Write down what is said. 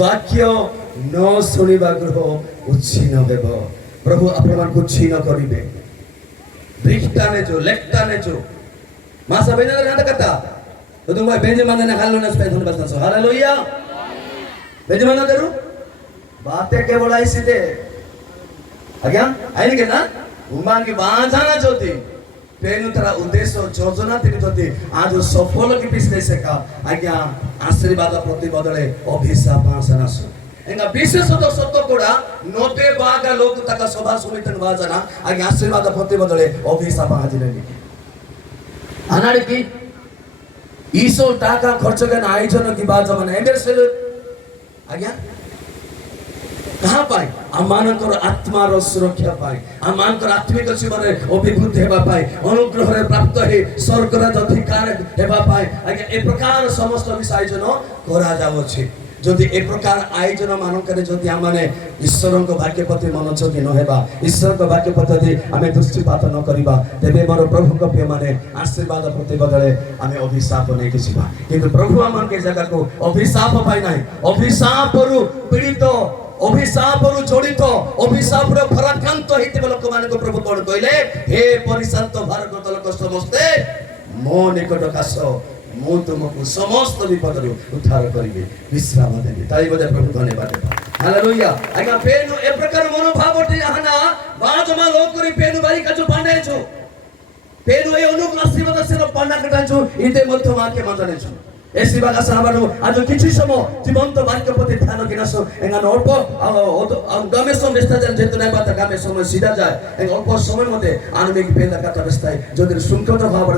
ବାକ୍ୟ ନ ଶୁଣିବା ଗୃହ ଉଚ୍ଛିନ୍ନ ହେବ। ପ୍ରଭୁ ଆପଣମାନଙ୍କୁ ଉଚ୍ଛିନ୍ନ କରିବେ। Brichtane jo, lektane jo. Masa benar kata kata. Tuh boy Benjamin na halo na spend hono basna so. Hallelujah. Benjamin na deru. Baate ke bola isite. Agya, aini ke na? Umman ki baajana joti. Penu tara uddesho jojona tini joti. Ajo safolo ki bisne seka. Agya, आशीर्वाद प्रति बदले अभिशाप आसनासु इंगा विशेषत सत्य कोडा नोते बागा लोक तका सभा समितिन वाजना आगे आशीर्वाद प्रति बदले अभिशाप आजिलेनी अनाडी की ईसो टाका खर्च करन आयोजन की बात मन एंडरसेल आज्ञा कहां पाए आमानकर आत्मार सुरक्षा पाए आमानकर आत्मिक जीवन अभिवृद्धि हेबा पाए अनुग्रह रे प्राप्त हे स्वर्गराज अधिकार हेबा पाए आगे ए प्रकार समस्त विषय आयोजन करा जावो छे जदि ए प्रकार आयोजन मानकर जदि आमाने ईश्वर को वाक्य प्रति मनोयोगी न हेबा ईश्वर को वाक्य प्रति आमे दृष्टिपात न करिबा तेबे मोर प्रभु को पे माने आशीर्वाद प्रति बदले आमे अभिशाप नै कि छिबा किंतु प्रभु आमन के जगह को अभिशाप पाइ नै अभिशाप रु पीड़ित अभिशाप रु जड़ित अभिशाप रो भराक्रांत हेतिबे लोक मान को प्रभु कोन कहले हे परिशांत भारत लोक समस्ते मो निकट कास मु तुमको समस्त विपद रु उद्धार करिबे विश्राम देबे ताई बजे प्रभु धन्यवाद हालेलुया आगा पेनु ए प्रकार मनोभाव ति हना बाजमा लोक करी पेनु बारी का जो पाने छु पेनु ए अनुग्रह आशीर्वाद से पाना कटा छु इते मध्य माके मजने छु ऐसी बात आशा हमारो आज किछि समय जीवंत वाक्य प्रति ध्यान किनासो एंगा अल्प गमे समय बेस्ता जन जेतु नै बात गमे समय सीधा जाय एंगा अल्प समय मध्ये आनंदिक पेदा कथा बेस्ताय जदि सुंकत भाव